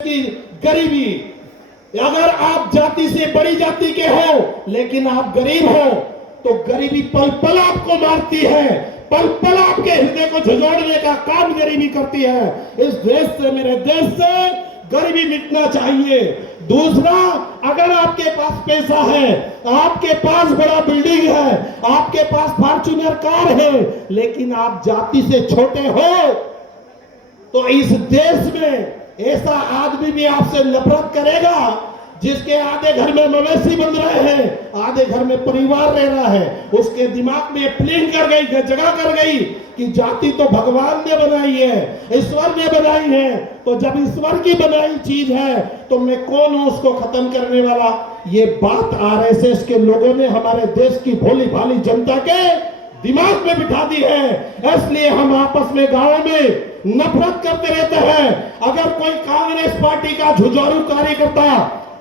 की गरीबी, अगर आप जाति से बड़ी जाति के हो लेकिन आप गरीब हो तो गरीबी पल पल आपको मारती है, पल पल आपके हृदय को झंझोड़ने का काम गरीबी करती है। इस देश से, मेरे देश से गरीबी मिटना चाहिए। दूसरा, अगर आपके पास पैसा है, आपके पास बड़ा बिल्डिंग है, आपके पास फॉर्च्यूनर कार है, लेकिन आप जाति से छोटे हो तो इस देश में ऐसा आदमी भी आपसे नफरत करेगा जिसके आधे घर में मवेशी बन रहे हैं, आधे घर में परिवार रह रहा है। उसके दिमाग में फिल्म कर गई, जगह कर गई कि जाति तो भगवान ने बनाई है, ईश्वर ने बनाई है, तो जब ईश्वर की बनाई चीज है तो मैं कौन हूं उसको खत्म करने वाला। ये बात आरएसएस के लोगों ने हमारे देश की भोली भाली जनता के दिमाग में बिठा दी है। इसलिए हम आपस में गांव में नफरत करते रहते हैं। अगर कोई कांग्रेस पार्टी का जुझारू कार्यकर्ता,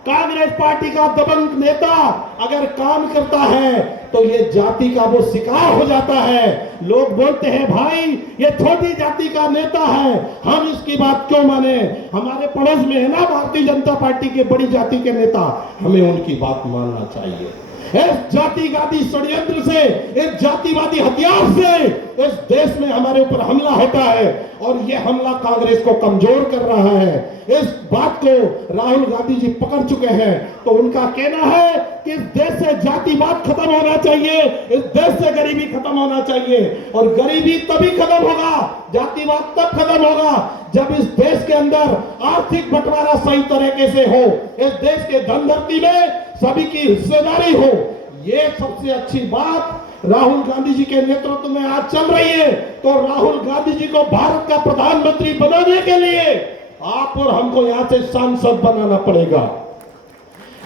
कांग्रेस पार्टी का दबंग नेता अगर काम करता है तो ये जाति का वो शिकार हो जाता है। लोग बोलते हैं भाई ये छोटी जाति का नेता है, हम इसकी बात क्यों माने। हमारे पड़ोस में है ना भारतीय जनता पार्टी के बड़ी जाति के नेता, हमें उनकी बात मानना चाहिए। इस जातिवादी षड्यंत्र से, इस जातिवादी हथियार से इस देश में हमारे ऊपर हमला होता है और यह हमला कांग्रेस को कमजोर कर रहा है। इस बात को राहुल गांधी जी पकड़ चुके हैं, तो उनका कहना है कि इस देश से जातिवाद खत्म होना चाहिए, इस देश से गरीबी खत्म होना चाहिए। और गरीबी तभी खत्म होगा, जातिवाद तब खत्म होगा जब इस देश के अंदर आर्थिक बंटवारा सही तरीके से हो, इस देश के धन धरती में सभी की हिस्सेदारी हो। ये सबसे अच्छी बात राहुल गांधी जी के नेतृत्व में आज चल रही है। तो राहुल गांधी जी को भारत का प्रधानमंत्री बनाने के लिए आप और हमको यहां से सांसद बनाना पड़ेगा।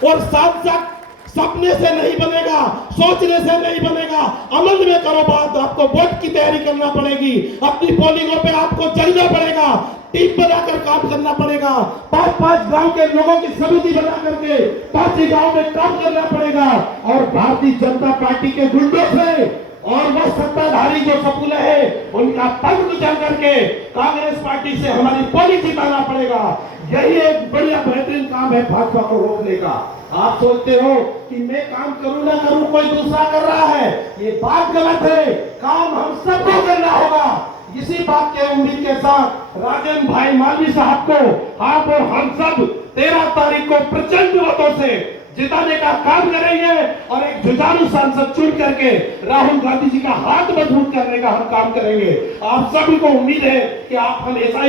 और सांसद सपने से नहीं बनेगा, सोचने से नहीं बनेगा, अमल में करो बात। आपको वोट की तैयारी करना पड़ेगी, अपनी पोलिंगों पे आपको चलना पड़ेगा, टीम बनाकर काम करना पड़ेगा, 5-5 गांव के लोगों की समिति बना करके 5 गांव में काम करना पड़ेगा। और भारतीय जनता पार्टी के गुंडों से और वह सत्ताधारी जो सपूले हैं उनका पंख चल करके कांग्रेस पार्टी से हमारी पोलिंग जिताना पड़ेगा। यही एक बढ़िया बेहतरीन काम है भाजपा को रोकने का। आप सोचते हो कि मैं काम करूं ना करूं कोई दूसरा कर रहा है, ये बात गलत है। काम हम सबको करना होगा। इसी बात के उम्मीद के साथ राजन भाई मालवी साहब को आप और हम सब 13 तारीख को प्रचंड मतों से जिताने का काम करेंगे और एक जुझारू सांसद चुन करके राहुल गांधी जी का हाथ मजबूत करने का हम काम करेंगे। आप सभी को उम्मीद है कि आप हमेशा